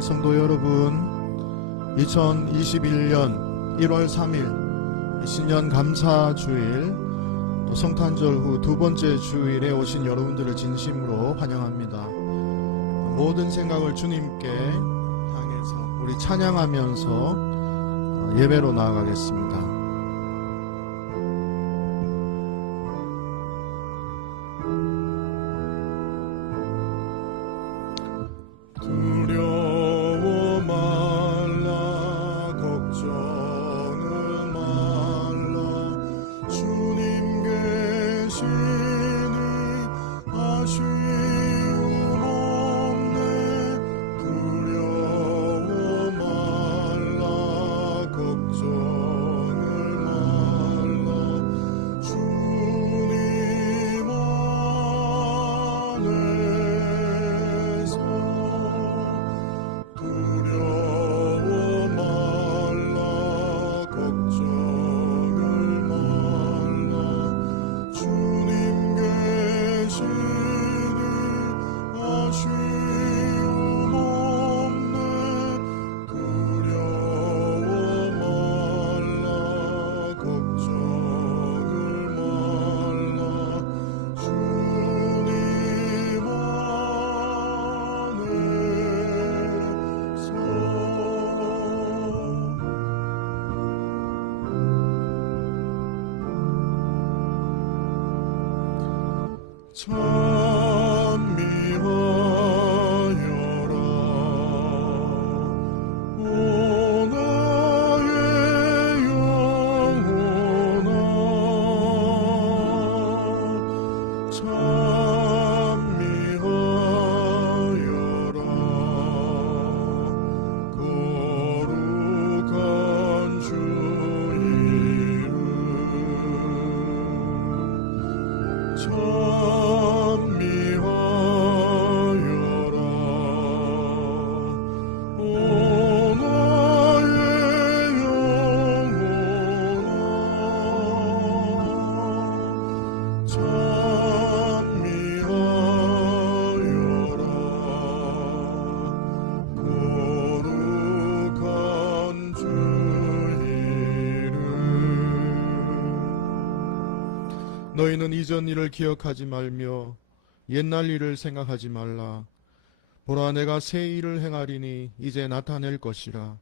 성도 여러분, 2021년 1월 3일 신년 감사주일, 또 성탄절 후 두 번째 주일에 오신 여러분들을 진심으로 환영합니다. 모든 생각을 주님께 향해서 우리 찬양하면서 예배로 나아가겠습니다. 너희는 이전 일을 기억하지 말며 옛날 일을 생각하지 말라. 보라, 내가 새 일을 행하리니 이제 나타낼 것이라.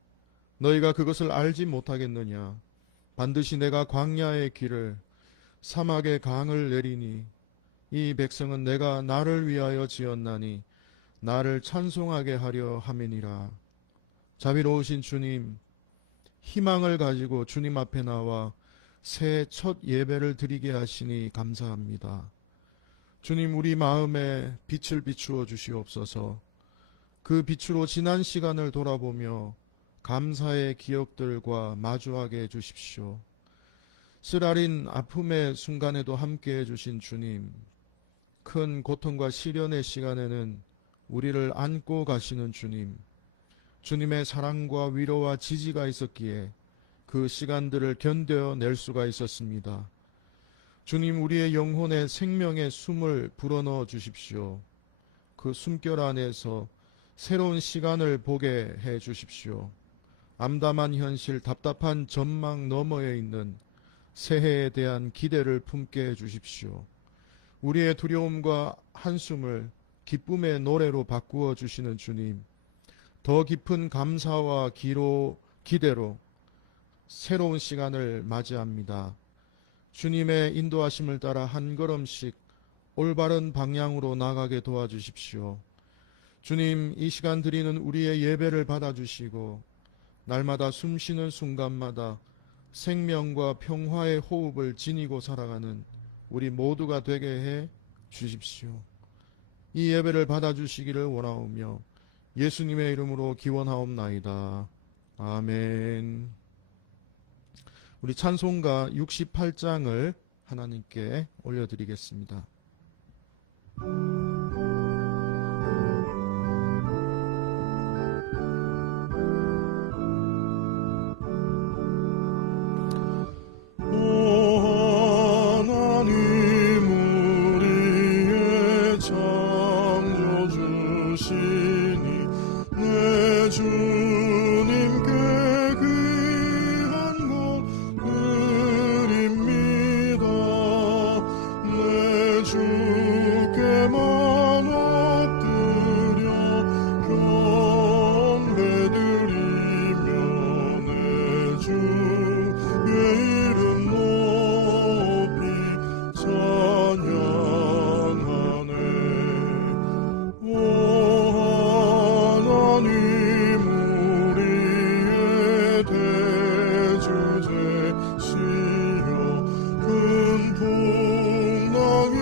너희가 그것을 알지 못하겠느냐? 반드시 내가 광야의 길을, 사막의 강을 내리니 이 백성은 내가 나를 위하여 지었나니 나를 찬송하게 하려 함이니라. 자비로우신 주님, 희망을 가지고 주님 앞에 나와 새해 첫 예배를 드리게 하시니 감사합니다. 주님, 우리 마음에 빛을 비추어 주시옵소서. 그 빛으로 지난 시간을 돌아보며 감사의 기억들과 마주하게 해주십시오. 쓰라린 아픔의 순간에도 함께해 주신 주님, 큰 고통과 시련의 시간에는 우리를 안고 가시는 주님, 주님의 사랑과 위로와 지지가 있었기에 그 시간들을 견뎌낼 수가 있었습니다. 주님, 우리의 영혼에 생명의 숨을 불어넣어 주십시오. 그 숨결 안에서 새로운 시간을 보게 해 주십시오. 암담한 현실, 답답한 전망 너머에 있는 새해에 대한 기대를 품게 해 주십시오. 우리의 두려움과 한숨을 기쁨의 노래로 바꾸어 주시는 주님, 더 깊은 감사와 기대로 새로운 시간을 맞이합니다. 주님의 인도하심을 따라 한 걸음씩 올바른 방향으로 나가게 도와주십시오. 주님, 이 시간 드리는 우리의 예배를 받아주시고 날마다 숨쉬는 순간마다 생명과 평화의 호흡을 지니고 살아가는 우리 모두가 되게 해 주십시오. 이 예배를 받아주시기를 원하오며 예수님의 이름으로 기원하옵나이다. 아멘. 우리 찬송가 68장을 하나님께 올려드리겠습니다. 우리의 창조주시니 내 주님께 귀한 것 드립니다. 내 주께만 엎드려 경배드리며 내 주의 이름 높이 찬양하네. 오 하나님 우리의 대주제시여 큰 풍랑이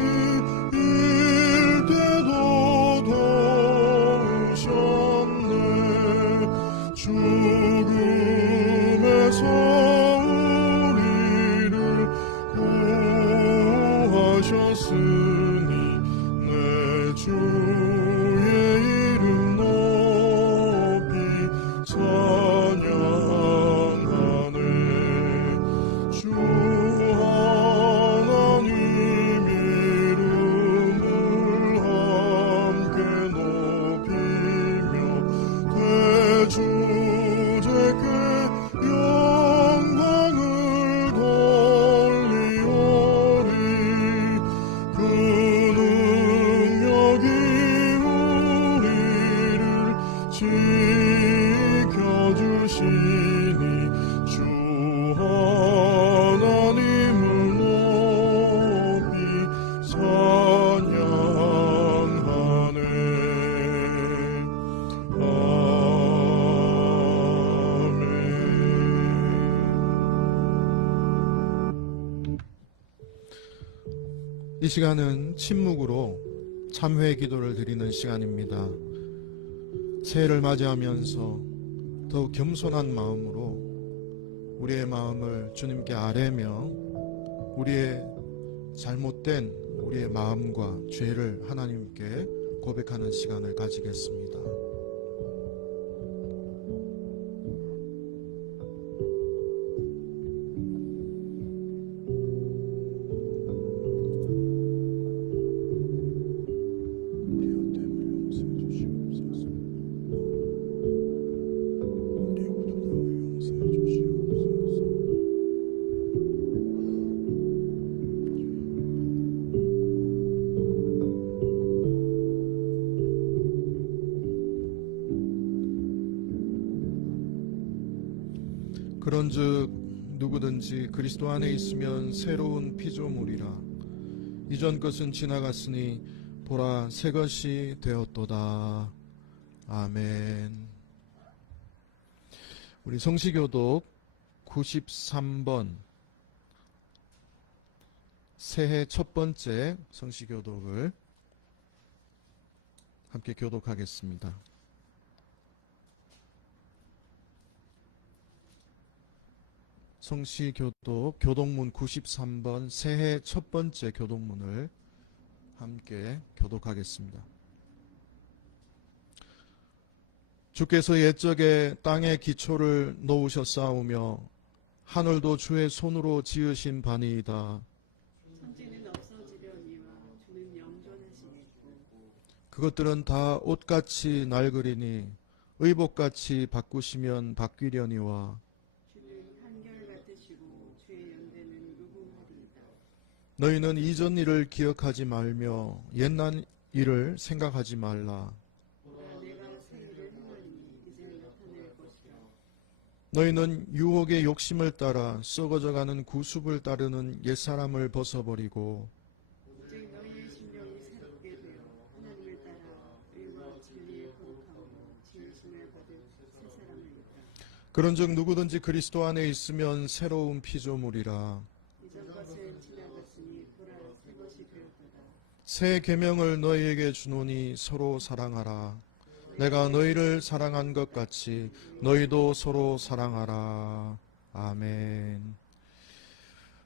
일 때도 도우셨네. 죽음에서 우리를 구하셨으니 내 주의 이름 높이 찬양하네. 주 하나님 이름을 함께 높이며 대주제께 영광을 돌리오리. 그 능력이 우리를 지켜주시니 주 하나님을 높이 찬양하네. 아멘. 이 시간은 침묵으로 참회 기도를 드리는 시간입니다. 새해를 맞이하면서 더욱 겸손한 마음으로 우리의 마음을 주님께 아뢰며 우리의 잘못된 우리의 마음과 죄를 하나님께 고백하는 시간을 가지겠습니다. 그런즉 누구든지 그리스도 안에 있으면 새로운 피조물이라. 이전 것은 지나갔으니 보라 새 것이 되었도다. 아멘. 우리 성시교독 93번 새해 첫 번째 성시교독을 함께 교독하겠습니다. 성시교독 교독문 93번 새해 첫 번째 교독문을 함께 교독하겠습니다. 주께서 옛적에 땅에 기초를 놓으셨사오며 하늘도 주의 손으로 지으신 바니이다. 천지는 없어지려니와 주는 영존하시겠고 그것들은 다 옷같이 낡으리니 의복같이 바꾸시면 바뀌려니와 주는 한결같으시고 주의 연대는 무궁하리이다. 너희는 이전 일을 기억하지 말며 옛날 일을 생각하지 말라. 보라 내가 새 일을 행하니 이제 나타낼 것이라. 너희는 유혹의 욕심을 따라 썩어져가는 구습을 따르는 옛사람을 벗어버리고 오직 너희의 심령이 새롭게 되어 하나님을 따라 의와 진리에 거룩하고 지으심을 받은 새 사람을 입다. 그런즉 누구든지 그리스도 안에 있으면 새로운 피조물이라. 이전 것은 지나갔으니 보라 새 것이 되었도다. 새 계명을 너희에게 주노니 서로 사랑하라. 내가 너희를 사랑한 것 같이 너희도 서로 사랑하라. 아멘.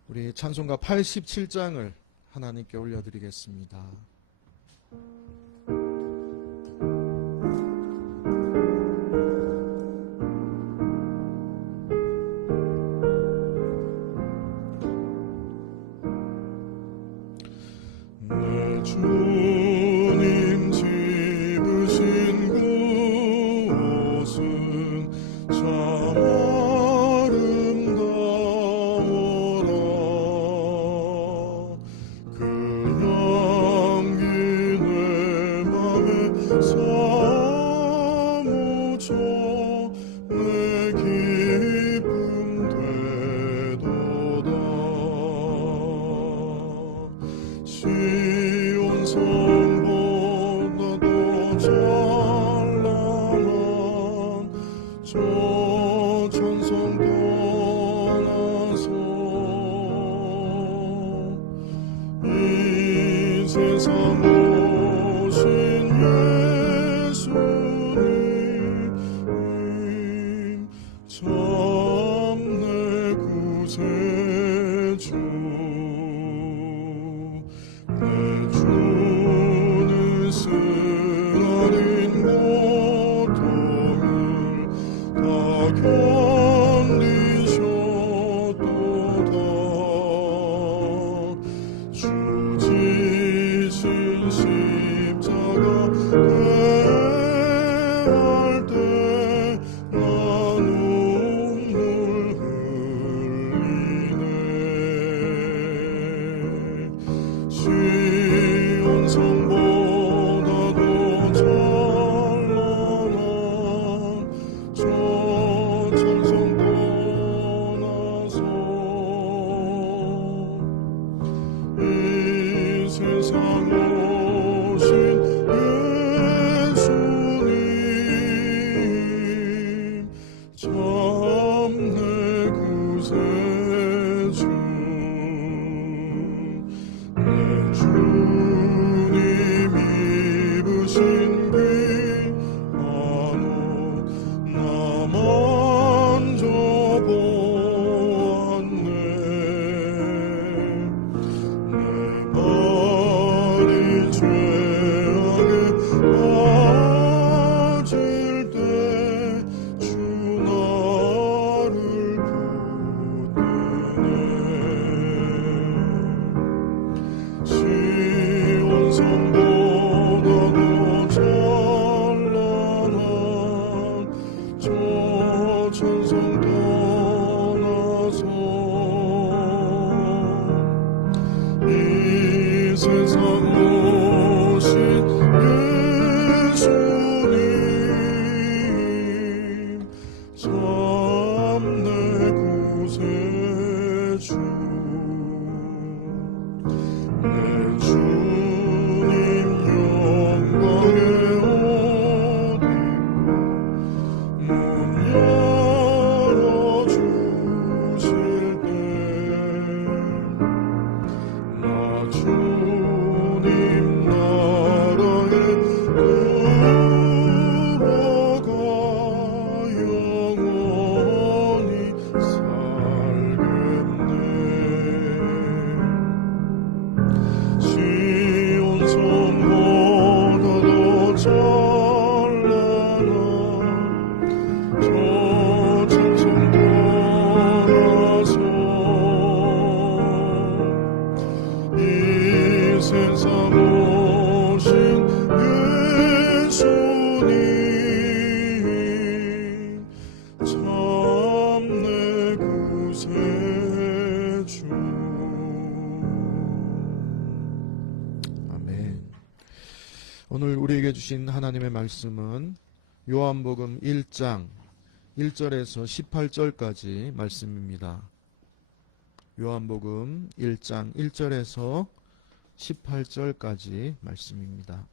우리 찬송가 87장을 하나님께 올려드리겠습니다. 내 주님 집으신 곳은 주신 하나님의 말씀은 요한복음 1장 1절에서 18절까지 말씀입니다. 요한복음 1장 1절에서 18절까지 말씀입니다.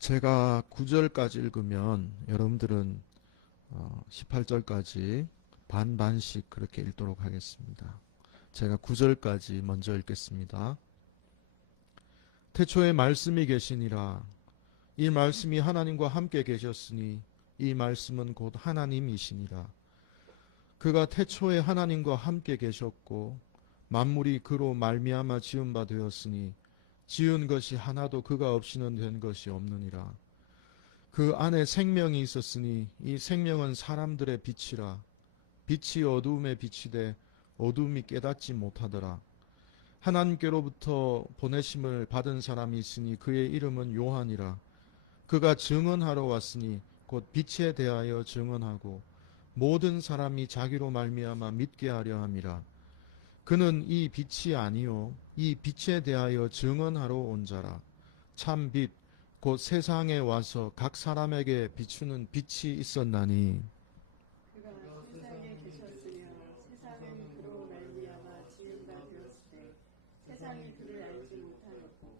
제가 9절까지 읽으면 여러분들은 18절까지 반반씩 그렇게 읽도록 하겠습니다. 제가 9절까지 먼저 읽겠습니다. 태초에 말씀이 계시니라. 이 말씀이 하나님과 함께 계셨으니 이 말씀은 곧 하나님이시니라. 그가 태초에 하나님과 함께 계셨고 만물이 그로 말미암아 지은 바 되었으니 지은 것이 하나도 그가 없이는 된 것이 없느니라. 그 안에 생명이 있었으니 이 생명은 사람들의 빛이라. 빛이 어두움에 비치되 어두움이 깨닫지 못하더라. 하나님께로부터 보내심을 받은 사람이 있으니 그의 이름은 요한이라. 그가 증언하러 왔으니 곧 빛에 대하여 증언하고 모든 사람이 자기로 말미암아 믿게 하려 함이라. 그는 이 빛이 아니요 이 빛에 대하여 증언하러 온 자라. 참 빛 곧 세상에 와서 각 사람에게 비추는 빛이 있었나니 그가 세상에 계셨으며 세상은 그로 말미암아 지은 바 되었으되 세상이 그를 알지 못하였고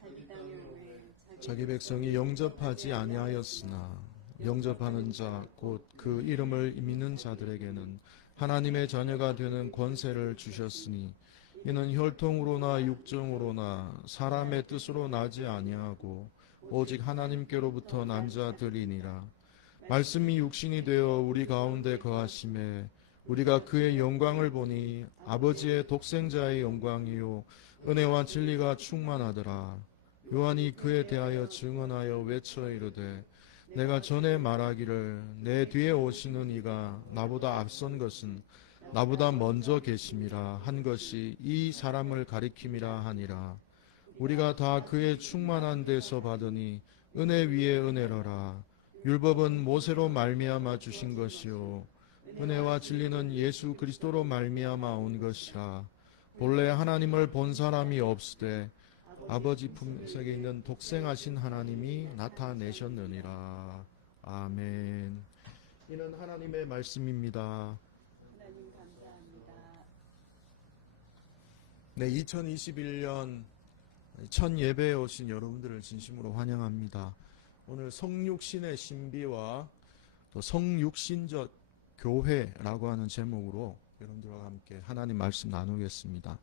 자기 땅에 오매 자기 백성이 영접하지 아니하였으나 영접하는 자 곧 그 이름을 믿는 자들에게는 하나님의 자녀가 되는 권세를 주셨으니 이는 혈통으로나 육정으로나 사람의 뜻으로 나지 아니하고 오직 하나님께로부터 난 자들이니라. 말씀이 육신이 되어 우리 가운데 거하심에 우리가 그의 영광을 보니 아버지의 독생자의 영광이요 은혜와 진리가 충만하더라. 요한이 그에 대하여 증언하여 외쳐 이르되 내가 전에 말하기를 내 뒤에 오시는 이가 나보다 앞선 것은 나보다 먼저 계심이라 한 것이 이 사람을 가리킴이라 하니라. 우리가 다 그의 충만한 데서 받으니 은혜 위에 은혜로라. 율법은 모세로 말미암아 주신 것이요 은혜와 진리는 예수 그리스도로 말미암아 온 것이라. 본래 하나님을 본 사람이 없으되 아버지 품속에 있는 독생하신 하나님이 나타내셨느니라. 아멘. 이는 하나님의 말씀입니다. 하나님 감사합니다. 네, 2021년 첫 예배에 오신 여러분들을 진심으로 환영합니다. 오늘 성육신의 신비와 또 성육신적 교회라고 하는 제목으로 여러분들과 함께 하나님 말씀 나누겠습니다.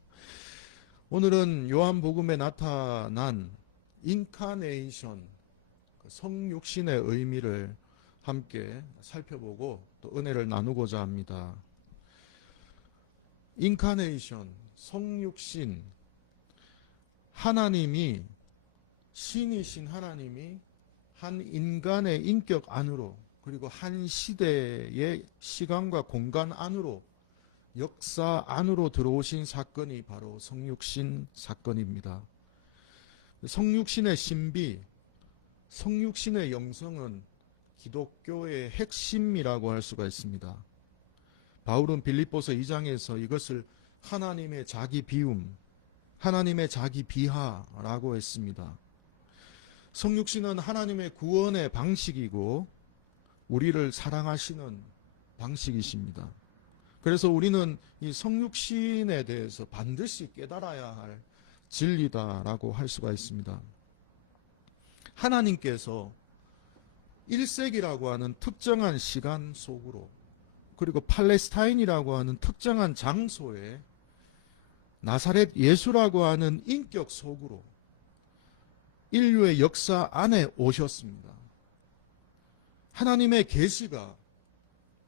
오늘은 요한복음에 나타난 인카네이션, 성육신의 의미를 함께 살펴보고 또 은혜를 나누고자 합니다. 인카네이션, 성육신, 하나님이, 신이신 하나님이 한 인간의 인격 안으로 그리고 한 시대의 시간과 공간 안으로 역사 안으로 들어오신 사건이 바로 성육신 사건입니다. 성육신의 신비, 성육신의 영성은 기독교의 핵심이라고 할 수가 있습니다. 바울은 빌립보서 2장에서 이것을 하나님의 자기 비움, 하나님의 자기 비하라고 했습니다. 성육신은 하나님의 구원의 방식이고 우리를 사랑하시는 방식이십니다. 그래서 우리는 이 성육신에 대해서 반드시 깨달아야 할 진리다라고 할 수가 있습니다. 하나님께서 1세기라고 하는 특정한 시간 속으로 그리고 팔레스타인이라고 하는 특정한 장소에 나사렛 예수라고 하는 인격 속으로 인류의 역사 안에 오셨습니다. 하나님의 계시가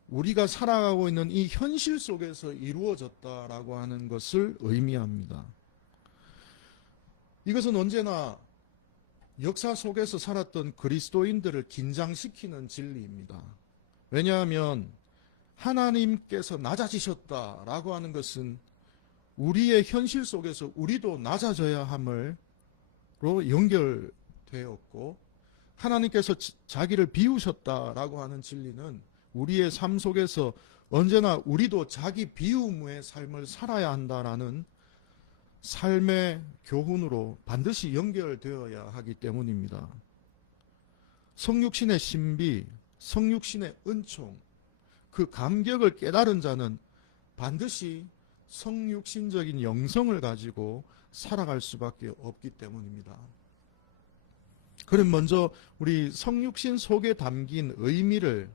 우리가 살아가고 있는 이 현실 속에서 이루어졌다라고 하는 것을 의미합니다. 이것은 언제나 역사 속에서 살았던 그리스도인들을 긴장시키는 진리입니다. 왜냐하면 하나님께서 낮아지셨다라고 하는 것은 우리의 현실 속에서 우리도 낮아져야 함으로 연결되었고, 하나님께서 자기를 비우셨다라고 하는 진리는 우리의 삶 속에서 언제나 우리도 자기 비움의 삶을 살아야 한다라는 삶의 교훈으로 반드시 연결되어야 하기 때문입니다. 성육신의 신비, 성육신의 은총, 그 감격을 깨달은 자는 반드시 성육신적인 영성을 가지고 살아갈 수밖에 없기 때문입니다. 그럼 먼저 우리 성육신 속에 담긴 의미를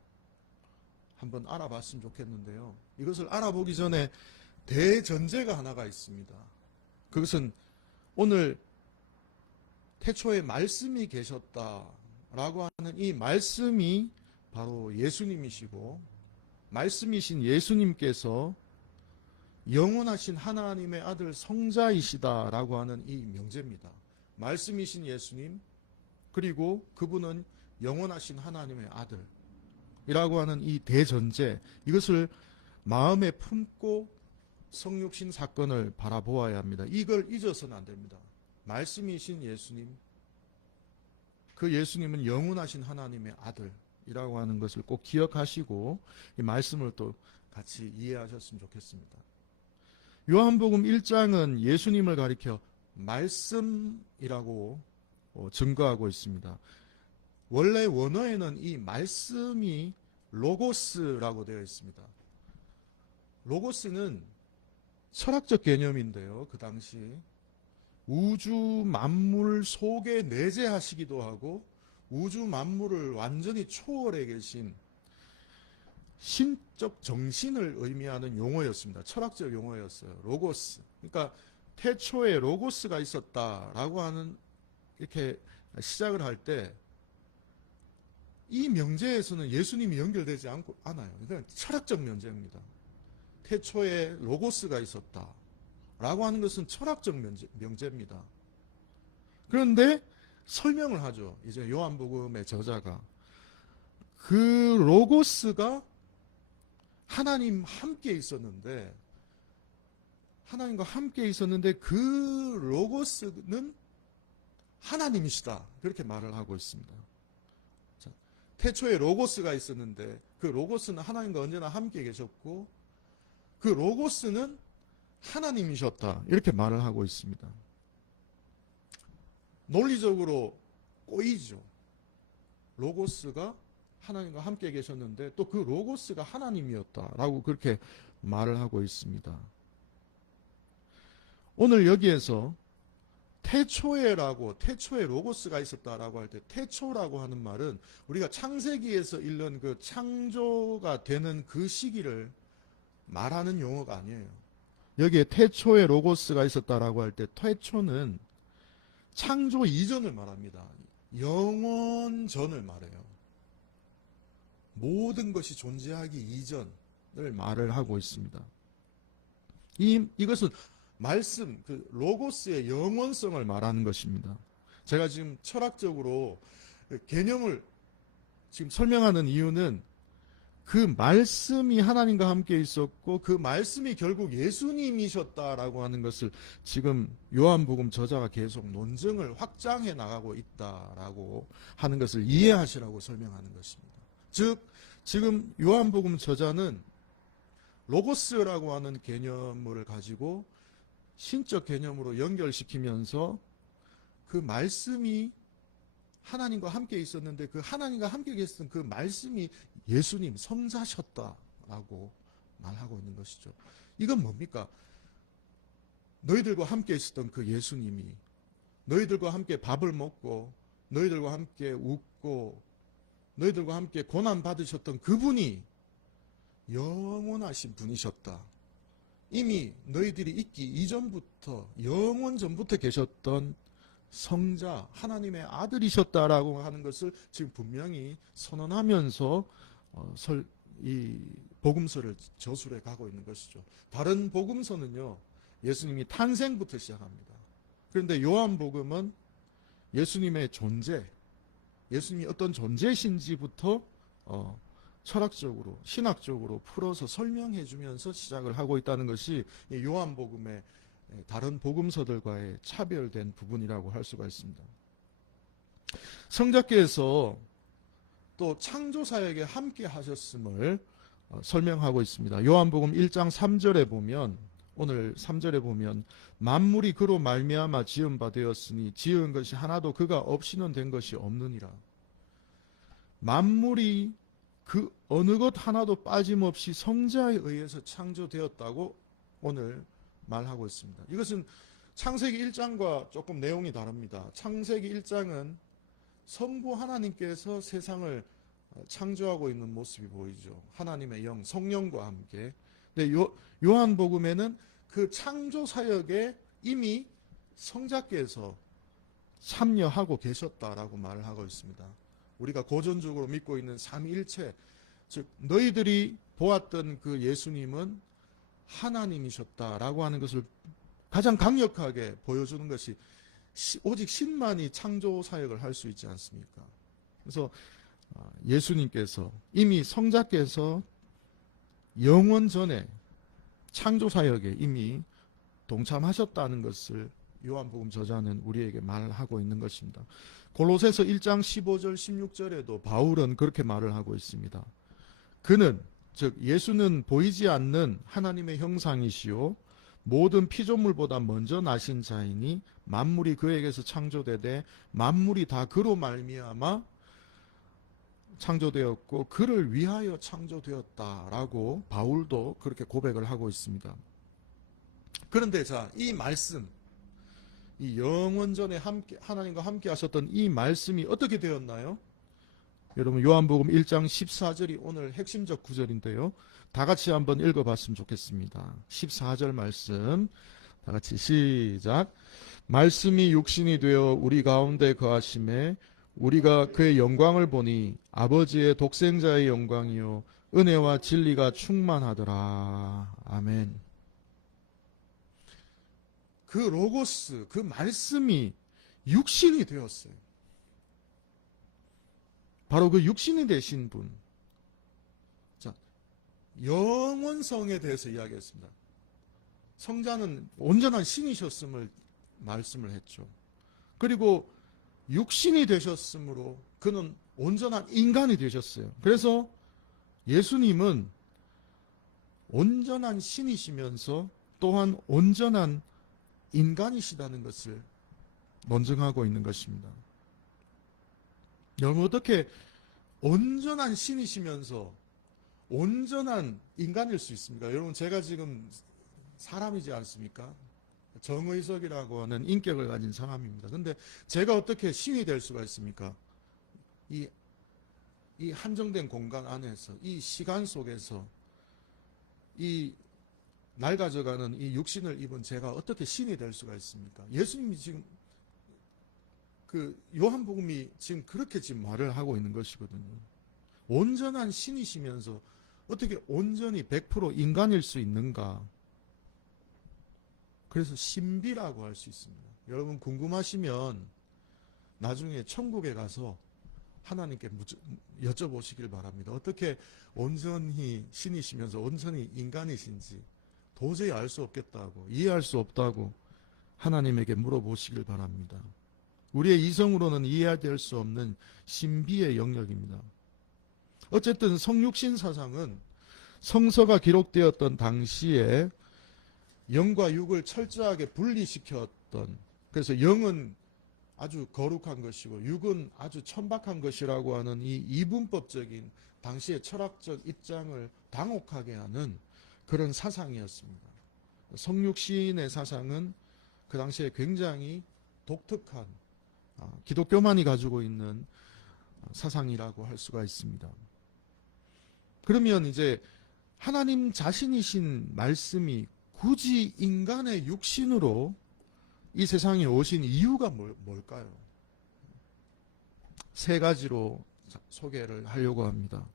한번 알아봤으면 좋겠는데요. 이것을 알아보기 전에 대전제가 하나가 있습니다. 그것은 오늘 태초에 말씀이 계셨다라고 하는 이 말씀이 바로 예수님이시고, 말씀이신 예수님께서 영원하신 하나님의 아들 성자이시다라고 하는 이 명제입니다. 말씀이신 예수님, 그리고 그분은 영원하신 하나님의 아들이라고 하는 이 대전제, 이것을 마음에 품고 성육신 사건을 바라보아야 합니다. 이걸 잊어서는 안 됩니다. 말씀이신 예수님, 그 예수님은 영원하신 하나님의 아들이라고 하는 것을 꼭 기억하시고 이 말씀을 또 같이 이해하셨으면 좋겠습니다. 요한복음 1장은 예수님을 가리켜 말씀이라고 증거하고 있습니다. 원래 원어에는 이 말씀이 로고스라고 되어 있습니다. 로고스는 철학적 개념인데요. 그 당시 우주 만물 속에 내재하시기도 하고 우주 만물을 완전히 초월해 계신 신적 정신을 의미하는 용어였습니다. 철학적 용어였어요. 로고스. 그러니까 태초에 로고스가 있었다라고 하는, 이렇게 시작을 할 때 이 명제에서는 예수님이 연결되지 않아요. 그러니까 철학적 명제입니다. 태초에 로고스가 있었다라고 하는 것은 철학적 명제입니다. 그런데 설명을 하죠. 이제 요한복음의 저자가 그 로고스가 하나님 함께 있었는데, 하나님과 함께 있었는데 그 로고스는 하나님이시다, 그렇게 말을 하고 있습니다. 자, 태초에 로고스가 있었는데 그 로고스는 하나님과 언제나 함께 계셨고 그 로고스는 하나님이셨다, 이렇게 말을 하고 있습니다. 논리적으로 꼬이죠. 로고스가 하나님과 함께 계셨는데 또 그 로고스가 하나님이었다라고 그렇게 말을 하고 있습니다. 오늘 여기에서 태초에 로고스가 있었다라고 할 때, 태초라고 하는 말은 우리가 창세기에서 읽는 그 창조가 되는 그 시기를 말하는 용어가 아니에요. 여기에 태초에 로고스가 있었다라고 할 때 태초는 창조 이전을 말합니다. 영원 전을 말해요. 모든 것이 존재하기 이전을 말을 하고 있습니다. 이것은 말씀, 그 로고스의 영원성을 말하는 것입니다. 제가 지금 철학적으로 개념을 지금 설명하는 이유는 그 말씀이 하나님과 함께 있었고 그 말씀이 결국 예수님이셨다라고 하는 것을 지금 요한복음 저자가 계속 논증을 확장해 나가고 있다라고 하는 것을 이해하시라고 설명하는 것입니다. 즉 지금 요한복음 저자는 로고스라고 하는 개념을 가지고 신적 개념으로 연결시키면서 그 말씀이 하나님과 함께 있었는데 그 하나님과 함께 계셨던 그 말씀이 예수님 성자셨다라고 말하고 있는 것이죠. 이건 뭡니까? 너희들과 함께 있었던 그 예수님이 너희들과 함께 밥을 먹고 너희들과 함께 웃고 너희들과 함께 고난 받으셨던 그분이 영원하신 분이셨다. 이미 너희들이 있기 이전부터 영원 전부터 계셨던 성자 하나님의 아들이셨다라고 하는 것을 지금 분명히 선언하면서 이 복음서를 저술해 가고 있는 것이죠. 다른 복음서는요 예수님이 탄생부터 시작합니다. 그런데 요한복음은 예수님의 존재, 예수님이 어떤 존재신지부터 철학적으로 신학적으로 풀어서 설명해 주면서 시작을 하고 있다는 것이 요한복음의 다른 복음서들과의 차별된 부분이라고 할 수가 있습니다. 성자께서 또 창조사에게 함께 하셨음을 설명하고 있습니다. 요한복음 1장 3절에 보면 오늘 3절에 보면 만물이 그로 말미암아 지은 바 되었으니 지은 것이 하나도 그가 없이는 된 것이 없느니라. 만물이 그 어느 것 하나도 빠짐없이 성자에 의해서 창조되었다고 오늘 말하고 있습니다. 이것은 창세기 1장과 조금 내용이 다릅니다. 창세기 1장은 성부 하나님께서 세상을 창조하고 있는 모습이 보이죠. 하나님의 영, 성령과 함께. 근데 요한복음에는 그 창조 사역에 이미 성자께서 참여하고 계셨다라고 말을 하고 있습니다. 우리가 고전적으로 믿고 있는 삼위일체, 즉 너희들이 보았던 그 예수님은 하나님이셨다라고 하는 것을 가장 강력하게 보여주는 것이 오직 신만이 창조 사역을 할 수 있지 않습니까? 그래서 예수님께서 이미 성자께서 영원 전에 창조 사역에 이미 동참하셨다는 것을 요한복음 저자는 우리에게 말하고 있는 것입니다. 골로새서 1장 15절 16절에도 바울은 그렇게 말을 하고 있습니다. 그는 즉 예수는 보이지 않는 하나님의 형상이시요 모든 피조물보다 먼저 나신 자이니 만물이 그에게서 창조되되 만물이 다 그로 말미암아 창조되었고 그를 위하여 창조되었다라고 바울도 그렇게 고백을 하고 있습니다. 그런데 자, 이 말씀, 이 영원전에 함께 하나님과 함께 하셨던 이 말씀이 어떻게 되었나요? 여러분 요한복음 1장 14절이 오늘 핵심적 구절인데요. 다 같이 한번 읽어봤으면 좋겠습니다. 14절 말씀 다 같이 시작. 말씀이 육신이 되어 우리 가운데 거하심에 우리가 그의 영광을 보니 아버지의 독생자의 영광이요 은혜와 진리가 충만하더라. 아멘. 그 로고스, 그 말씀이 육신이 되었어요. 바로 그 육신이 되신 분. 자, 영원성에 대해서 이야기했습니다. 성자는 온전한 신이셨음을 말씀을 했죠. 그리고 육신이 되셨으므로 그는 온전한 인간이 되셨어요. 그래서 예수님은 온전한 신이시면서 또한 온전한 인간이시다는 것을 논증하고 있는 것입니다. 여러분 어떻게 온전한 신이시면서 온전한 인간일 수 있습니까? 여러분 제가 지금 사람이지 않습니까? 정의석이라고 하는 인격을 가진 사람입니다. 근데 제가 어떻게 신이 될 수가 있습니까? 이 한정된 공간 안에서 이 시간 속에서 이 낡아져가는 이 육신을 입은 제가 어떻게 신이 될 수가 있습니까? 예수님이 지금 그 요한복음이 지금 그렇게 지금 말을 하고 있는 것이거든요. 온전한 신이시면서 어떻게 온전히 100% 인간일 수 있는가? 그래서 신비라고 할 수 있습니다. 여러분 궁금하시면 나중에 천국에 가서 하나님께 여쭤보시길 바랍니다. 어떻게 온전히 신이시면서 온전히 인간이신지 도저히 알 수 없겠다고, 이해할 수 없다고 하나님에게 물어보시길 바랍니다. 우리의 이성으로는 이해될 수 없는 신비의 영역입니다. 어쨌든 성육신 사상은 성서가 기록되었던 당시에 영과 육을 철저하게 분리시켰던, 그래서 영은 아주 거룩한 것이고 육은 아주 천박한 것이라고 하는 이 이분법적인 당시의 철학적 입장을 당혹하게 하는 그런 사상이었습니다. 성육신의 사상은 그 당시에 굉장히 독특한 기독교만이 가지고 있는 사상이라고 할 수가 있습니다. 그러면 이제 하나님 자신이신 말씀이 굳이 인간의 육신으로 이 세상에 오신 이유가 뭘까요? 세 가지로 소개를 하려고 합니다.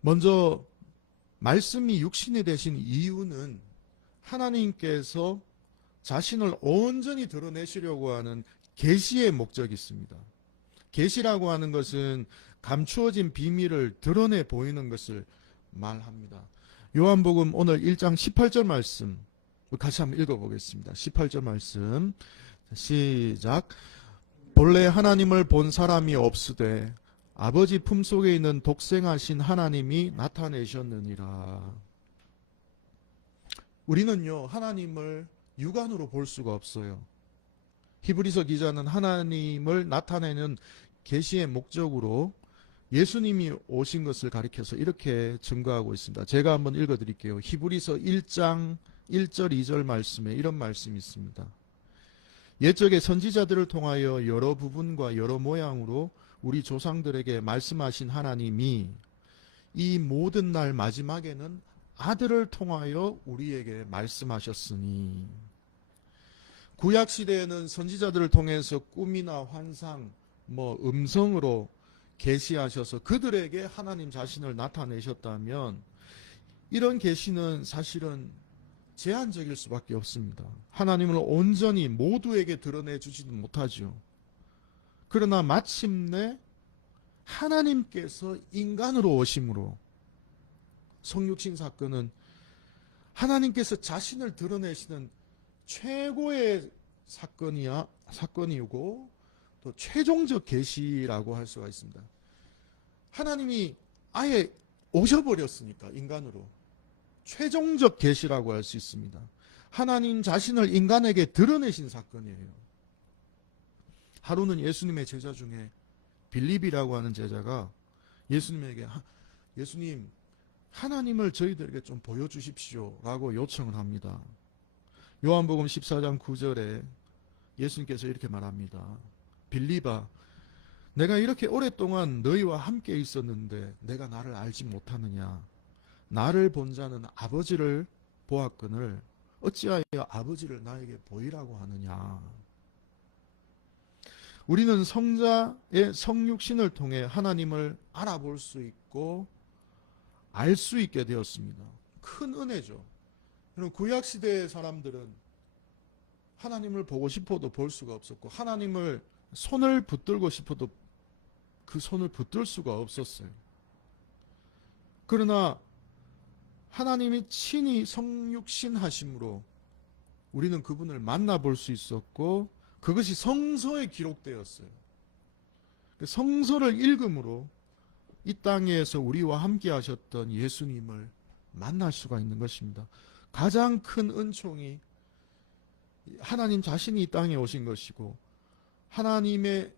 먼저 말씀이 육신이 되신 이유는 하나님께서 자신을 온전히 드러내시려고 하는 계시의 목적이 있습니다. 계시라고 하는 것은 감추어진 비밀을 드러내 보이는 것을 말합니다. 요한복음 오늘 1장 18절 말씀 같이 한번 읽어보겠습니다. 18절 말씀 시작. 본래 하나님을 본 사람이 없으되 아버지 품속에 있는 독생하신 하나님이 나타내셨느니라. 우리는요, 하나님을 육안으로 볼 수가 없어요. 히브리서 기자는 하나님을 나타내는 계시의 목적으로 예수님이 오신 것을 가리켜서 이렇게 증거하고 있습니다. 제가 한번 읽어드릴게요. 히브리서 1장 1절 2절 말씀에 이런 말씀이 있습니다. 옛적에 선지자들을 통하여 여러 부분과 여러 모양으로 우리 조상들에게 말씀하신 하나님이 이 모든 날 마지막에는 아들을 통하여 우리에게 말씀하셨으니, 구약 시대에는 선지자들을 통해서 꿈이나 환상, 음성으로 계시하셔서 그들에게 하나님 자신을 나타내셨다면, 이런 계시는 사실은 제한적일 수밖에 없습니다. 하나님을 온전히 모두에게 드러내 주지는 못하죠. 그러나 마침내 하나님께서 인간으로 오심으로 성육신 사건은 하나님께서 자신을 드러내시는 최고의 사건이고 또 최종적 계시라고 할 수가 있습니다. 하나님이 아예 오셔버렸으니까 인간으로 최종적 계시라고 할 수 있습니다. 하나님 자신을 인간에게 드러내신 사건이에요. 하루는 예수님의 제자 중에 빌립이라고 하는 제자가 예수님에게 예수님, 하나님을 저희들에게 좀 보여주십시오 라고 요청을 합니다. 요한복음 14장 9절에 예수님께서 이렇게 말합니다. 빌립아, 내가 이렇게 오랫동안 너희와 함께 있었는데 내가 나를 알지 못하느냐? 나를 본 자는 아버지를 보았거늘 어찌하여 아버지를 나에게 보이라고 하느냐? 우리는 성자의 성육신을 통해 하나님을 알아볼 수 있고 알 수 있게 되었습니다. 큰 은혜죠. 여러분, 구약시대의 사람들은 하나님을 보고 싶어도 볼 수가 없었고, 하나님을 손을 붙들고 싶어도 그 손을 붙들 수가 없었어요. 그러나 하나님이 친히 성육신 하심으로 우리는 그분을 만나볼 수 있었고, 그것이 성서에 기록되었어요. 성서를 읽음으로 이 땅에서 우리와 함께 하셨던 예수님을 만날 수가 있는 것입니다. 가장 큰 은총이 하나님 자신이 이 땅에 오신 것이고, 하나님의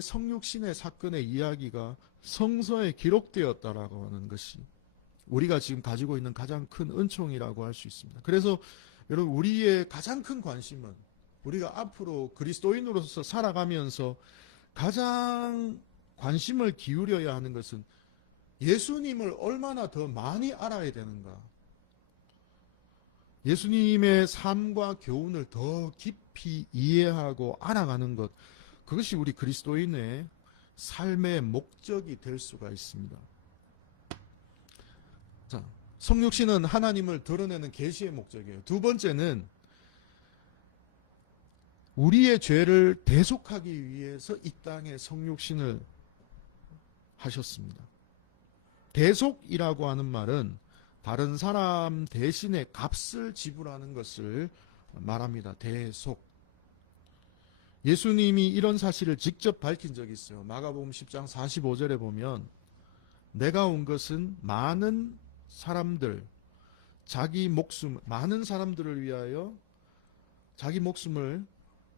성육신의 사건의 이야기가 성서에 기록되었다라고 하는 것이 우리가 지금 가지고 있는 가장 큰 은총이라고 할 수 있습니다. 그래서 여러분, 우리의 가장 큰 관심은 우리가 앞으로 그리스도인으로서 살아가면서 가장 관심을 기울여야 하는 것은 예수님을 얼마나 더 많이 알아야 되는가. 예수님의 삶과 교훈을 더 깊이 이해하고 알아가는 것, 그것이 우리 그리스도인의 삶의 목적이 될 수가 있습니다. 자, 성육신은 하나님을 드러내는 계시의 목적이에요. 두 번째는 우리의 죄를 대속하기 위해서 이 땅에 성육신을 하셨습니다. 대속이라고 하는 말은 다른 사람 대신에 값을 지불하는 것을 말합니다. 대속. 예수님이 이런 사실을 직접 밝힌 적이 있어요. 마가복음 10장 45절에 보면 내가 온 것은 많은 사람들을 위하여 자기 목숨을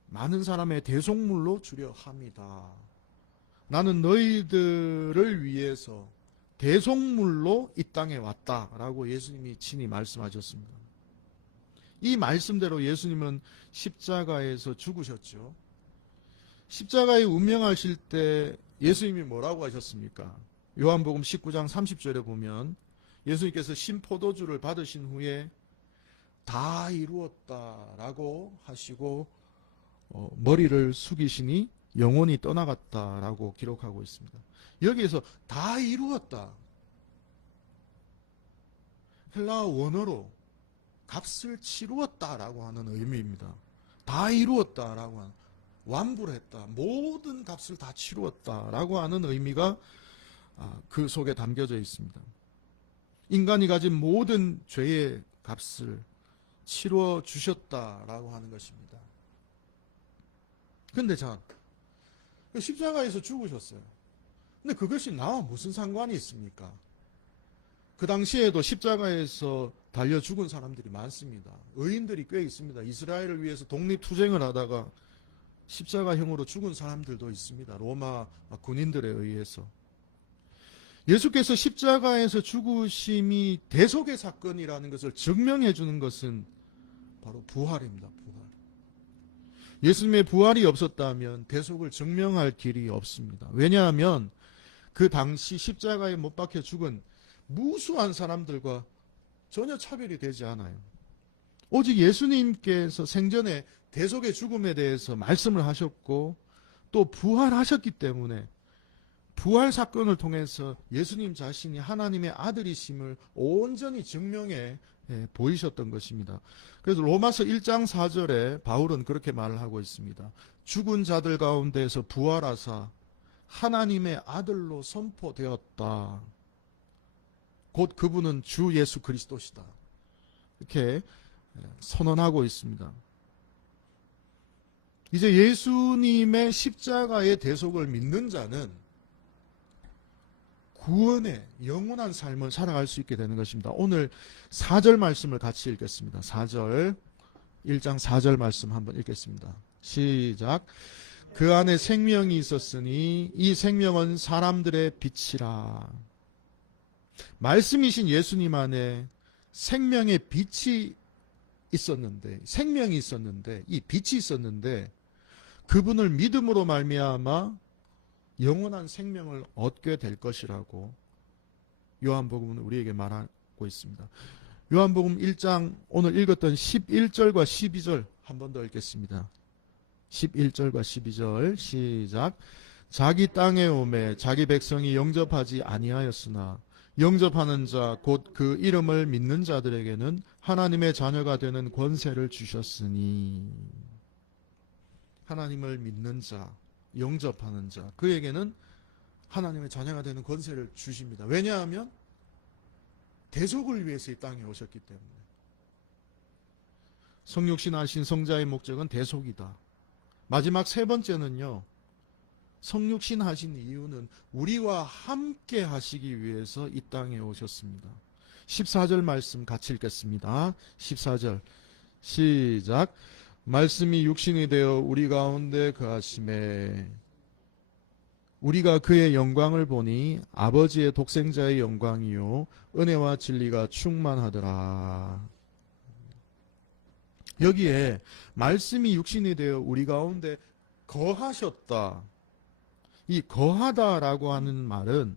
많은 사람의 대속물로 주려 함이다. 나는 너희들을 위해서 대속물로 이 땅에 왔다라고 예수님이 친히 말씀하셨습니다. 이 말씀대로 예수님은 십자가에서 죽으셨죠. 십자가에 운명하실 때 예수님이 뭐라고 하셨습니까? 요한복음 19장 30절에 보면 예수님께서 신포도주를 받으신 후에 다 이루었다라고 하시고 머리를 숙이시니 영혼이 떠나갔다라고 기록하고 있습니다. 여기에서 다 이루었다, 헬라어 원어로 값을 치루었다라고 하는 의미입니다. 다 이루었다라고 하는, 완부를 했다, 모든 값을 다 치루었다라고 하는 의미가 그 속에 담겨져 있습니다. 인간이 가진 모든 죄의 값을 치루어 주셨다라고 하는 것입니다. 근데 십자가에서 죽으셨어요. 근데 그것이 나와 무슨 상관이 있습니까? 그 당시에도 십자가에서 달려 죽은 사람들이 많습니다. 의인들이 꽤 있습니다. 이스라엘을 위해서 독립투쟁을 하다가 십자가형으로 죽은 사람들도 있습니다. 로마 군인들에 의해서. 예수께서 십자가에서 죽으심이 대속의 사건이라는 것을 증명해 주는 것은 바로 부활입니다. 부활. 예수님의 부활이 없었다면 대속을 증명할 길이 없습니다. 왜냐하면 그 당시 십자가에 못 박혀 죽은 무수한 사람들과 전혀 차별이 되지 않아요. 오직 예수님께서 생전에 대속의 죽음에 대해서 말씀을 하셨고 또 부활하셨기 때문에 부활 사건을 통해서 예수님 자신이 하나님의 아들이심을 온전히 증명해 보이셨던 것입니다. 그래서 로마서 1장 4절에 바울은 그렇게 말을 하고 있습니다. 죽은 자들 가운데서 부활하사 하나님의 아들로 선포되었다. 곧 그분은 주 예수 그리스도시다. 이렇게 선언하고 있습니다. 이제 예수님의 십자가의 대속을 믿는 자는 구원의 영원한 삶을 살아갈 수 있게 되는 것입니다. 오늘 4절 말씀을 같이 읽겠습니다. 4절, 1장 4절 말씀 한번 읽겠습니다. 시작. 그 안에 생명이 있었으니 이 생명은 사람들의 빛이라. 말씀이신 예수님 안에 생명의 빛이 있었는데, 생명이 있었는데, 이 빛이 있었는데 그분을 믿음으로 말미암아 영원한 생명을 얻게 될 것이라고 요한복음은 우리에게 말하고 있습니다. 요한복음 1장 오늘 읽었던 11절과 12절 한 번 더 읽겠습니다. 11절과 12절 시작. 자기 땅에 오매 자기 백성이 영접하지 아니하였으나 영접하는 자 곧 그 이름을 믿는 자들에게는 하나님의 자녀가 되는 권세를 주셨으니. 하나님을 믿는 자, 영접하는 자, 그에게는 하나님의 자녀가 되는 권세를 주십니다. 왜냐하면 대속을 위해서 이 땅에 오셨기 때문에. 성육신 하신 성자의 목적은 대속이다. 마지막 세 번째는요, 성육신 하신 이유는 우리와 함께 하시기 위해서 이 땅에 오셨습니다. 14절 말씀 같이 읽겠습니다. 14절 시작. 말씀이 육신이 되어 우리 가운데 거하심에 우리가 그의 영광을 보니 아버지의 독생자의 영광이요 은혜와 진리가 충만하더라. 여기에 말씀이 육신이 되어 우리 가운데 거하셨다. 이 거하다라고 하는 말은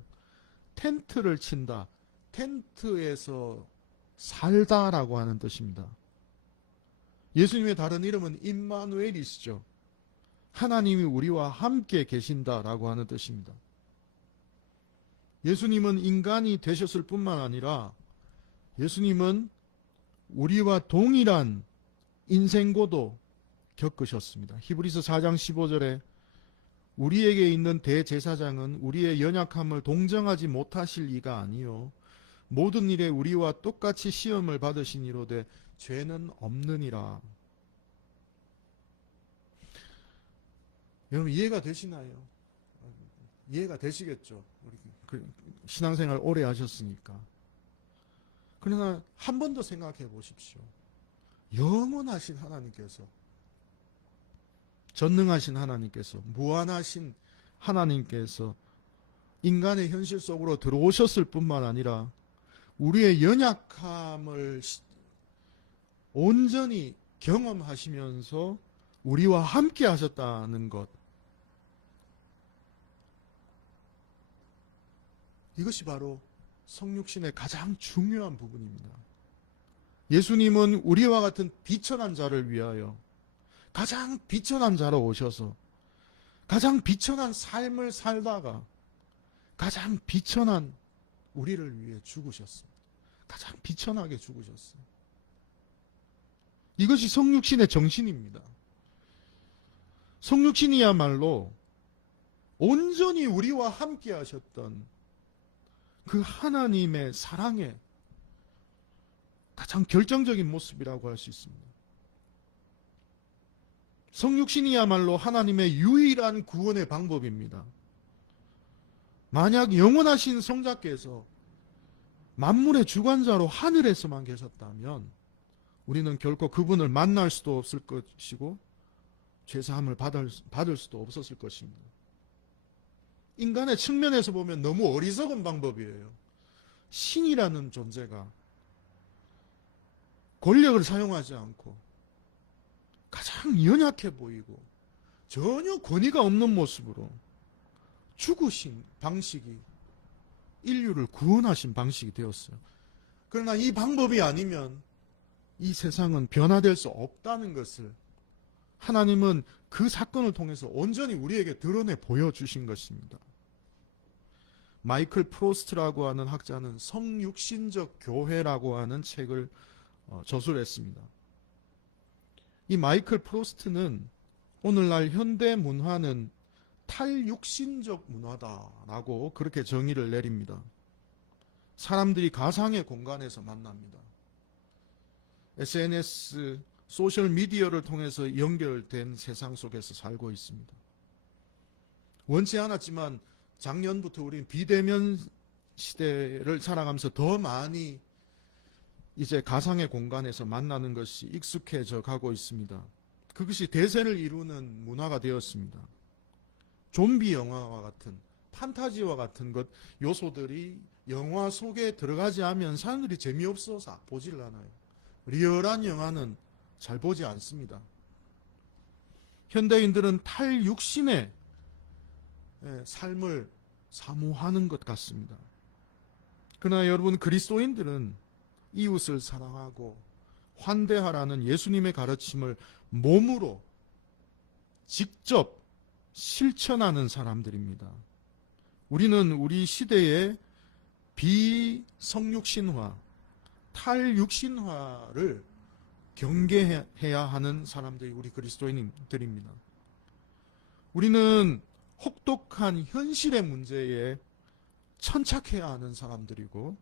텐트를 친다, 텐트에서 살다라고 하는 뜻입니다. 예수님의 다른 이름은 임마누엘이시죠. 하나님이 우리와 함께 계신다라고 하는 뜻입니다. 예수님은 인간이 되셨을 뿐만 아니라 예수님은 우리와 동일한 인생고도 겪으셨습니다. 히브리서 4장 15절에 우리에게 있는 대제사장은 우리의 연약함을 동정하지 못하실 이가 아니요 모든 일에 우리와 똑같이 시험을 받으시니로되 죄는 없느니라. 여러분 이해가 되시나요? 이해가 되시겠죠? 우리 신앙생활 오래 하셨으니까. 그러나 한 번 더 생각해 보십시오. 영원하신 하나님께서, 전능하신 하나님께서, 무한하신 하나님께서 인간의 현실 속으로 들어오셨을 뿐만 아니라 우리의 연약함을 온전히 경험하시면서 우리와 함께 하셨다는 것, 이것이 바로 성육신의 가장 중요한 부분입니다. 예수님은 우리와 같은 비천한 자를 위하여 가장 비천한 자로 오셔서 가장 비천한 삶을 살다가 가장 비천한 우리를 위해 죽으셨습니다. 가장 비천하게 죽으셨어요. 이것이 성육신의 정신입니다. 성육신이야말로 온전히 우리와 함께 하셨던 그 하나님의 사랑의 가장 결정적인 모습이라고 할 수 있습니다. 성육신이야말로 하나님의 유일한 구원의 방법입니다. 만약 영원하신 성자께서 만물의 주관자로 하늘에서만 계셨다면 우리는 결코 그분을 만날 수도 없을 것이고 죄사함을 받을 수도 없었을 것입니다. 인간의 측면에서 보면 너무 어리석은 방법이에요. 신이라는 존재가 권력을 사용하지 않고 가장 연약해 보이고 전혀 권위가 없는 모습으로 죽으신 방식이 인류를 구원하신 방식이 되었어요. 그러나 이 방법이 아니면 이 세상은 변화될 수 없다는 것을 하나님은 그 사건을 통해서 온전히 우리에게 드러내 보여주신 것입니다. 마이클 프로스트라고 하는 학자는 성육신적 교회라고 하는 책을 저술했습니다. 이 마이클 프로스트는 오늘날 현대 문화는 탈육신적 문화다라고 그렇게 정의를 내립니다. 사람들이 가상의 공간에서 만납니다. SNS, 소셜미디어를 통해서 연결된 세상 속에서 살고 있습니다. 원치 않았지만 작년부터 우리는 비대면 시대를 살아가면서 더 많이 이제 가상의 공간에서 만나는 것이 익숙해져 가고 있습니다. 그것이 대세를 이루는 문화가 되었습니다. 좀비 영화와 같은 판타지와 같은 것 요소들이 영화 속에 들어가지 않으면 사람들이 재미없어서 보질 않아요. 리얼한 영화는 잘 보지 않습니다. 현대인들은 탈육신의 삶을 사모하는 것 같습니다. 그러나 여러분, 그리스도인들은 이웃을 사랑하고 환대하라는 예수님의 가르침을 몸으로 직접 실천하는 사람들입니다. 우리는 우리 시대의 비성육신화, 탈육신화를 경계해야 하는 사람들이 우리 그리스도인들입니다. 우리는 혹독한 현실의 문제에 천착해야 하는 사람들이고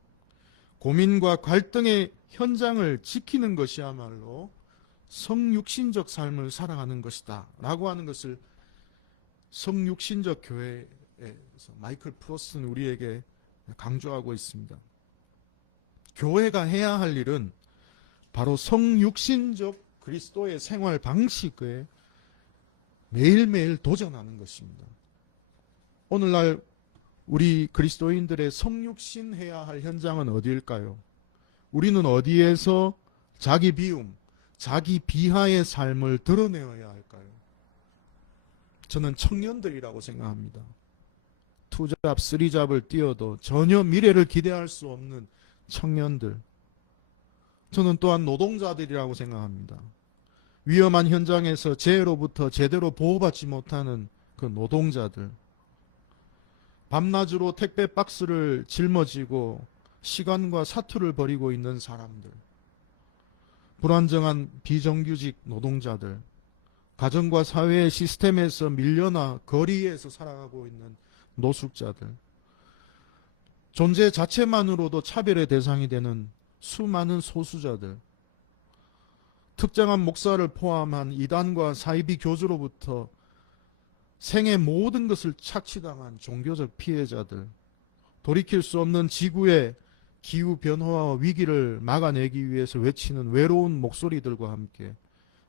고민과 갈등의 현장을 지키는 것이야말로 성육신적 삶을 살아가는 것이다 라고 하는 것을 성육신적 교회에서 마이클 프로스트는 우리에게 강조하고 있습니다. 교회가 해야 할 일은 바로 성육신적 그리스도의 생활 방식에 매일매일 도전하는 것입니다. 오늘날 우리 그리스도인들의 성육신해야 할 현장은 어디일까요? 우리는 어디에서 자기 비움, 자기 비하의 삶을 드러내어야 할까요? 저는 청년들이라고 생각합니다. 투잡, 쓰리잡을 뛰어도 전혀 미래를 기대할 수 없는 청년들. 저는 또한 노동자들이라고 생각합니다. 위험한 현장에서 재해로부터 제대로 보호받지 못하는 그 노동자들. 밤낮으로 택배 박스를 짊어지고 시간과 사투를 벌이고 있는 사람들. 불안정한 비정규직 노동자들. 가정과 사회의 시스템에서 밀려나 거리에서 살아가고 있는 노숙자들. 존재 자체만으로도 차별의 대상이 되는 수많은 소수자들. 특정한 목사를 포함한 이단과 사이비 교주로부터 생의 모든 것을 착취당한 종교적 피해자들, 돌이킬 수 없는 지구의 기후변화와 위기를 막아내기 위해서 외치는 외로운 목소리들과 함께,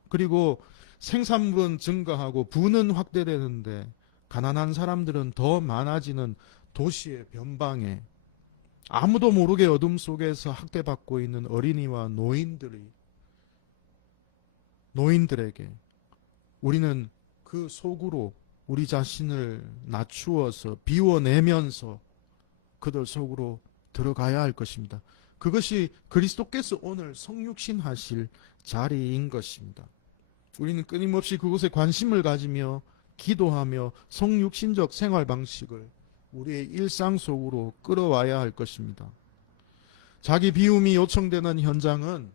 그리고 생산물은 증가하고 부는 확대되는데 가난한 사람들은 더 많아지는 도시의 변방에 아무도 모르게 어둠 속에서 학대받고 있는 어린이와 노인들에게 우리는 그 속으로 우리 자신을 낮추어서 비워내면서 그들 속으로 들어가야 할 것입니다. 그것이 그리스도께서 오늘 성육신 하실 자리인 것입니다. 우리는 끊임없이 그곳에 관심을 가지며 기도하며 성육신적 생활 방식을 우리의 일상 속으로 끌어와야 할 것입니다. 자기 비움이 요청되는 현장은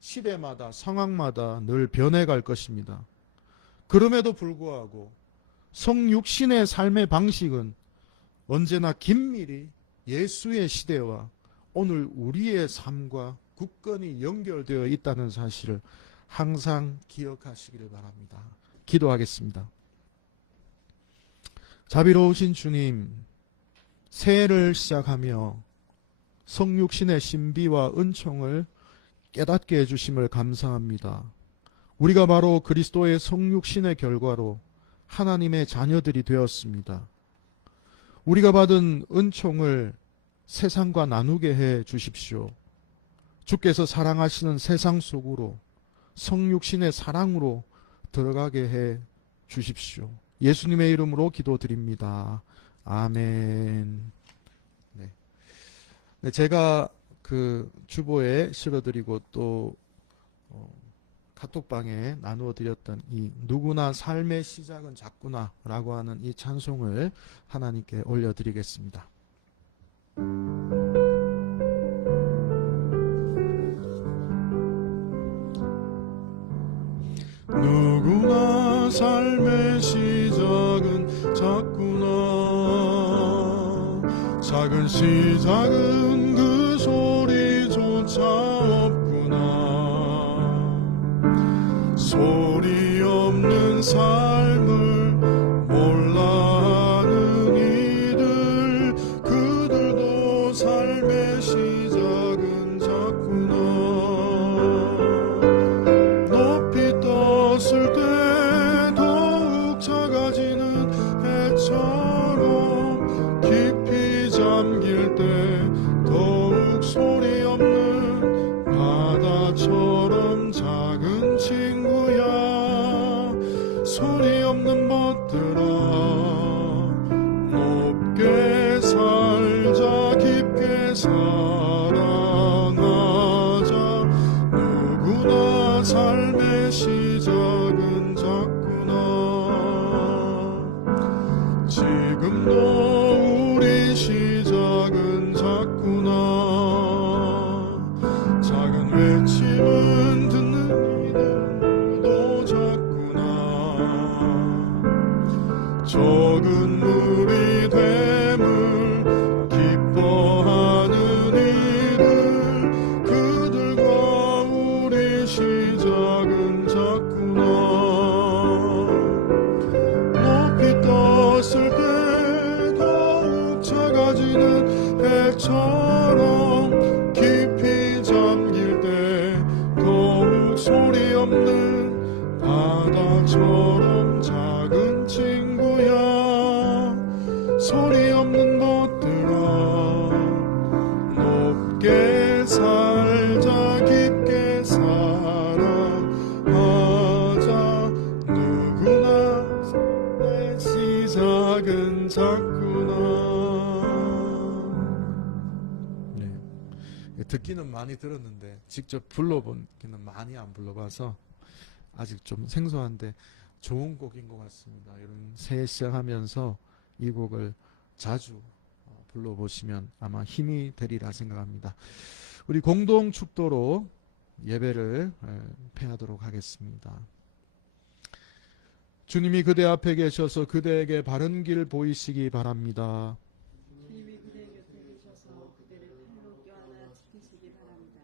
시대마다 상황마다 늘 변해갈 것입니다. 그럼에도 불구하고 성육신의 삶의 방식은 언제나 긴밀히 예수의 시대와 오늘 우리의 삶과 굳건히 연결되어 있다는 사실을 항상 기억하시기를 바랍니다. 기도하겠습니다. 자비로우신 주님, 새해를 시작하며 성육신의 신비와 은총을 깨닫게 해주심을 감사합니다. 우리가 바로 그리스도의 성육신의 결과로 하나님의 자녀들이 되었습니다. 우리가 받은 은총을 세상과 나누게 해 주십시오. 주께서 사랑하시는 세상 속으로 성육신의 사랑으로 들어가게 해 주십시오. 예수님의 이름으로 기도드립니다. 아멘. 네, 제가 그 주보에 실어드리고 또 카톡방에 나누어 드렸던 이 누구나 삶의 시작은 작구나 라고 하는 이 찬송을 하나님께 올려드리겠습니다. 누구나 삶의 시작은 작구나. 작은 시작은 그 소리조차 없구나. 소리 없는 삶을 몰라하는 이들, 그들도 삶의 시작은 작구나. 높이 떴을 때 더욱 작아지는 해처럼, 깊이 잠길 때 더욱 소리 없는 바다처럼 작은 친구야, 소리 없는 것들아, 높게 살자, 깊게 사랑하자. 누구나 삶의 시작은 작구나. 지금도 우리 시작은 작구나. 작은 외침은 듣는 이들도 작구나. 적은 물이 됨을 기뻐하는 이들, 그들과 우리 시작은 작구나. 높이 떴을 때 더욱 작아지는 해처럼, 깊이 잠길 때 더욱 소리 없는 바다처럼 작은 친구야, 소리 없는 것들아, 높게 살자, 깊게 사랑하자. 누구나 내 시작은 작구나. 네. 듣기는 많이 들었는데 직접 불러보기는 많이 안 불러봐서 아직 좀 생소한데 좋은 곡인 것 같습니다. 여러분 새해 시작하면서 이 곡을 자주 불러보시면 아마 힘이 되리라 생각합니다. 우리 공동 축도로 예배를 폐하도록 하겠습니다. 주님이 그대 앞에 계셔서 그대에게 바른 길 보이시기 바랍니다. 주님이 그대 곁에 계셔서 그대를 팔로 껴안아 지키시기 바랍니다.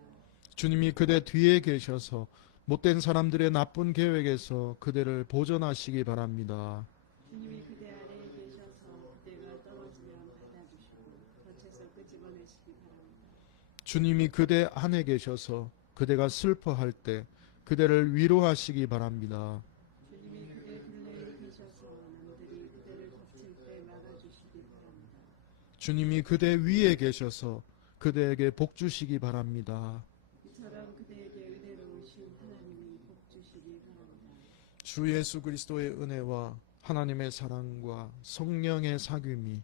주님이 그대 뒤에 계셔서 못된 사람들의 나쁜 계획에서 그대를 보존하시기 바랍니다. 주님이 그대 아래에 계셔서 그대가 떨어지면 받아주시고 덫에서 끄집어내시기 바랍니다. 주님이 그대 안에 계셔서 그대가 슬퍼할 때 그대를 위로하시기 바랍니다. 주님이 그대 둘레에 계셔서 남들이 그대를 덮칠 때 막아주시기 바랍니다. 주님이 그대 위에 계셔서 그대에게 복 주시기 바랍니다. 이처럼 그대에게 은혜로우신 하나님이 복 주시기 바랍니다. 주 예수 그리스도의 은혜와 하나님의 사랑과 성령의 사귐이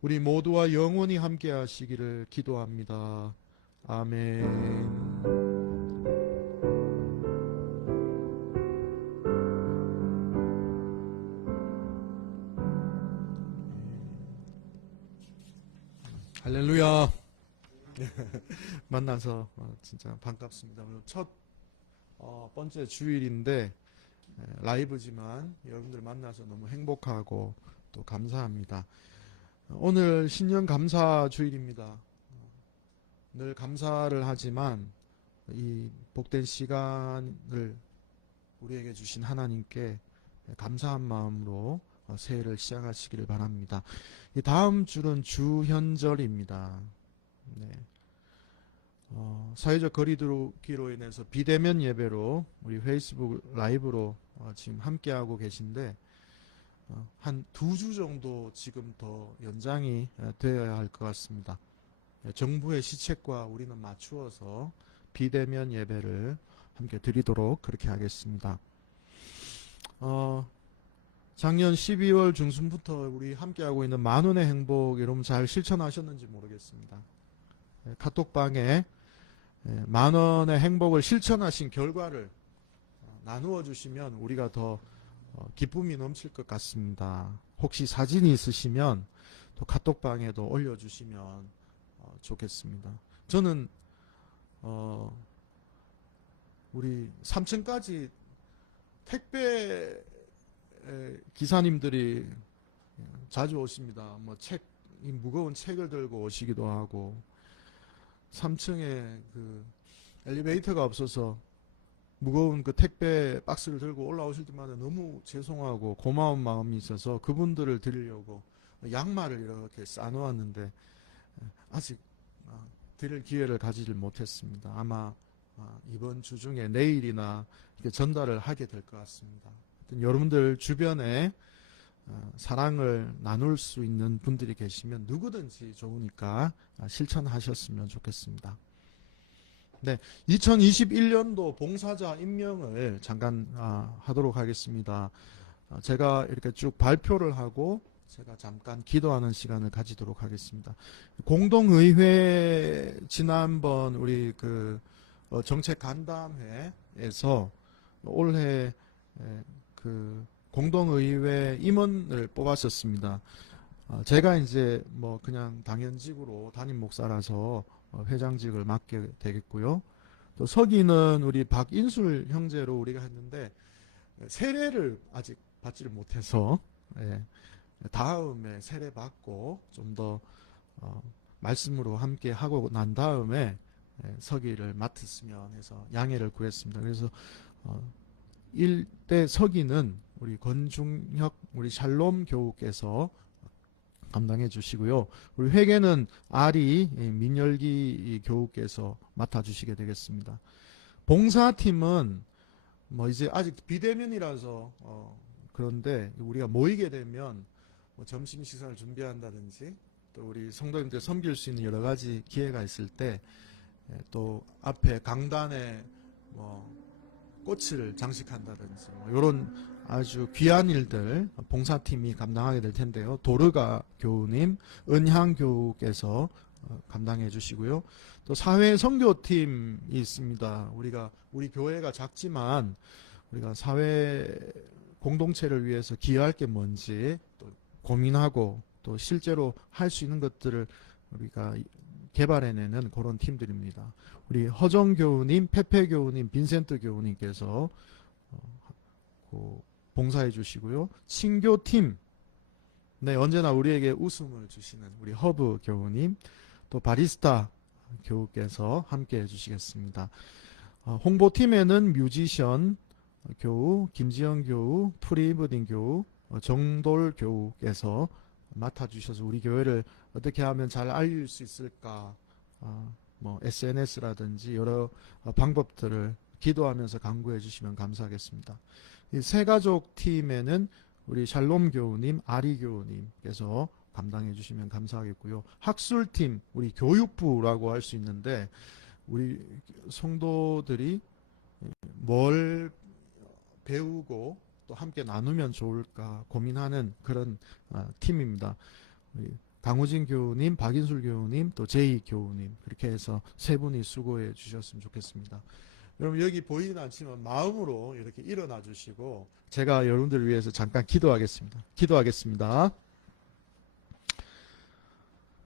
우리 모두와 영원히 함께 하시기를 기도합니다. 아멘. 할렐루야. 만나서 진짜 반갑습니다. 오늘 첫 번째 주일인데 라이브지만 여러분들 만나서 너무 행복하고 또 감사합니다. 오늘 신년 감사 주일입니다. 늘 감사를 하지만 이 복된 시간을 우리에게 주신 하나님께 감사한 마음으로 새해를 시작하시기를 바랍니다. 이 다음 줄은 주현절입니다. 네. 사회적 거리두기로 인해서 비대면 예배로 우리 페이스북 라이브로 지금 함께하고 계신데 한 2주 정도 지금 더 연장이 되어야 할 것 같습니다. 정부의 시책과 우리는 맞추어서 비대면 예배를 함께 드리도록 그렇게 하겠습니다. 작년 12월 중순부터 우리 함께하고 있는 만원의 행복 여러분 잘 실천하셨는지 모르겠습니다. 카톡방에 만원의 행복을 실천하신 결과를 나누어 주시면 우리가 더 기쁨이 넘칠 것 같습니다. 혹시 사진이 있으시면 또 카톡방에도 올려주시면 좋겠습니다. 저는 우리 3층까지 택배 기사님들이 자주 오십니다. 뭐 이 무거운 책을 들고 오시기도 하고 3층에 그 엘리베이터가 없어서 무거운 그 택배 박스를 들고 올라오실 때마다 너무 죄송하고 고마운 마음이 있어서 그분들을 드리려고 양말을 이렇게 싸놓았는데 아직 드릴 기회를 가지질 못했습니다. 아마 이번 주 중에 내일이나 이렇게 전달을 하게 될 것 같습니다. 여러분들 주변에 사랑을 나눌 수 있는 분들이 계시면 누구든지 좋으니까 실천하셨으면 좋겠습니다. 네, 2021년도 봉사자 임명을 잠깐 하도록 하겠습니다. 제가 이렇게 쭉 발표를 하고 제가 잠깐 기도하는 시간을 가지도록 하겠습니다. 공동의회 지난번 우리 그 정책 간담회에서 올해 그 공동의회 임원을 뽑았었습니다. 제가 이제 뭐 그냥 당연직으로 담임 목사라서 회장직을 맡게 되겠고요. 또 서기는 우리 박인술 형제로 우리가 했는데 세례를 아직 받지를 못해서 다음에 세례 받고 좀 더 말씀으로 함께 하고 난 다음에 서기를 맡았으면 해서 양해를 구했습니다. 그래서 1대 서기는 우리 권중혁 우리 샬롬 교우께서 감당해 주시고요. 우리 회계는 아리 민열기 교우께서 맡아 주시게 되겠습니다. 봉사팀은 뭐 이제 아직 비대면이라서 그런데 우리가 모이게 되면 뭐 점심 식사를 준비한다든지 또 우리 성도님들 섬길 수 있는 여러 가지 기회가 있을 때 또 앞에 강단에 뭐 꽃을 장식한다든지 뭐 이런 아주 귀한 일들 봉사팀이 감당하게 될 텐데요. 도르가 교우님, 은향 교우께서 감당해 주시고요. 또 사회 선교팀이 있습니다. 우리 교회가 작지만 우리가 사회 공동체를 위해서 기여할 게 뭔지 또 고민하고 또 실제로 할 수 있는 것들을 우리가 개발해내는 그런 팀들입니다. 우리 허정 교우님, 페페 교우님, 빈센트 교우님께서 봉사해 주시고요. 친교팀, 네, 언제나 우리에게 웃음을 주시는 우리 허브 교우님, 또 바리스타 교우께서 함께 해주시겠습니다. 홍보팀에는 뮤지션 교우, 김지영 교우, 프리브딩 교우, 정돌 교우께서 맡아주셔서 우리 교회를 어떻게 하면 잘 알릴 수 있을까, 뭐 SNS라든지 여러 방법들을 기도하면서 강구해 주시면 감사하겠습니다. 이 새가족 팀에는 우리 샬롬 교우님, 아리 교우님께서 감당해 주시면 감사하겠고요. 학술팀, 우리 교육부라고 할 수 있는데 우리 성도들이 뭘 배우고 또 함께 나누면 좋을까 고민하는 그런 팀입니다. 우리 강우진 교우님, 박인술 교우님, 또 제이 교우님 그렇게 해서 세 분이 수고해 주셨으면 좋겠습니다. 여러분 여기 보이진 않지만 마음으로 이렇게 일어나 주시고 제가 여러분들을 위해서 잠깐 기도하겠습니다.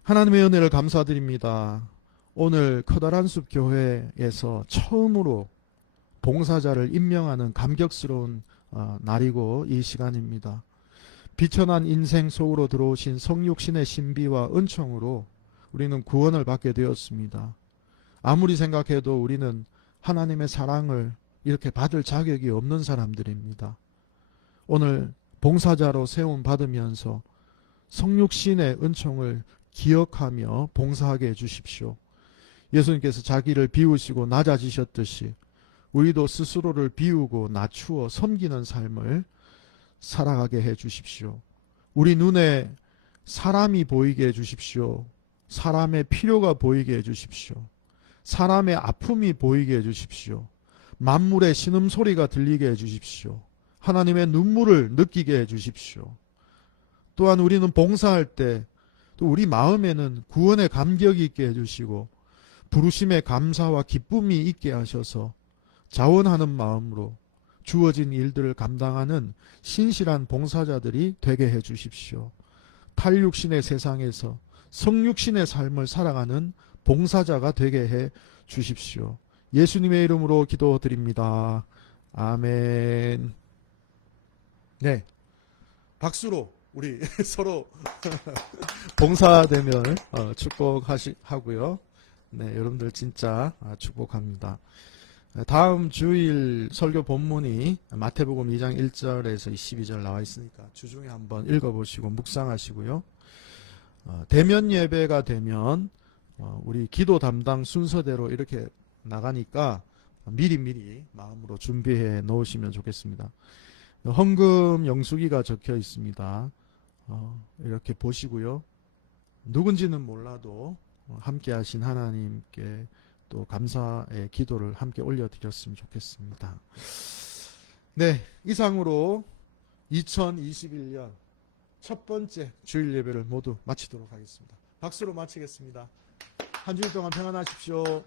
하나님의 은혜를 감사드립니다. 오늘 커다란 숲 교회에서 처음으로 봉사자를 임명하는 감격스러운 날이고 이 시간입니다. 비천한 인생 속으로 들어오신 성육신의 신비와 은총으로 우리는 구원을 받게 되었습니다. 아무리 생각해도 우리는 하나님의 사랑을 이렇게 받을 자격이 없는 사람들입니다. 오늘 봉사자로 세움 받으면서 성육신의 은총을 기억하며 봉사하게 해주십시오. 예수님께서 자기를 비우시고 낮아지셨듯이 우리도 스스로를 비우고 낮추어 섬기는 삶을 살아가게 해 주십시오. 우리 눈에 사람이 보이게 해 주십시오. 사람의 필요가 보이게 해 주십시오. 사람의 아픔이 보이게 해 주십시오. 만물의 신음소리가 들리게 해 주십시오. 하나님의 눈물을 느끼게 해 주십시오. 또한 우리는 봉사할 때 또 우리 마음에는 구원의 감격이 있게 해주시고 부르심의 감사와 기쁨이 있게 하셔서 자원하는 마음으로 주어진 일들을 감당하는 신실한 봉사자들이 되게 해주십시오. 탈육신의 세상에서 성육신의 삶을 살아가는 봉사자가 되게 해 주십시오. 예수님의 이름으로 기도드립니다. 아멘. 네, 박수로 우리 서로 봉사되면 축복하고요. 네, 여러분들 진짜 축복합니다. 다음 주일 설교 본문이 마태복음 2장 1절에서 12절 나와 있으니까 주중에 한번 읽어보시고 묵상하시고요. 대면 예배가 되면 우리 기도 담당 순서대로 이렇게 나가니까 미리 마음으로 준비해 놓으시면 좋겠습니다. 헌금 영수기가 적혀 있습니다. 이렇게 보시고요. 누군지는 몰라도 함께 하신 하나님께 또 감사의 기도를 함께 올려드렸으면 좋겠습니다. 네, 이상으로 2021년 첫 번째 주일 예배를 모두 마치도록 하겠습니다. 박수로 마치겠습니다. 한 주일 동안 평안하십시오.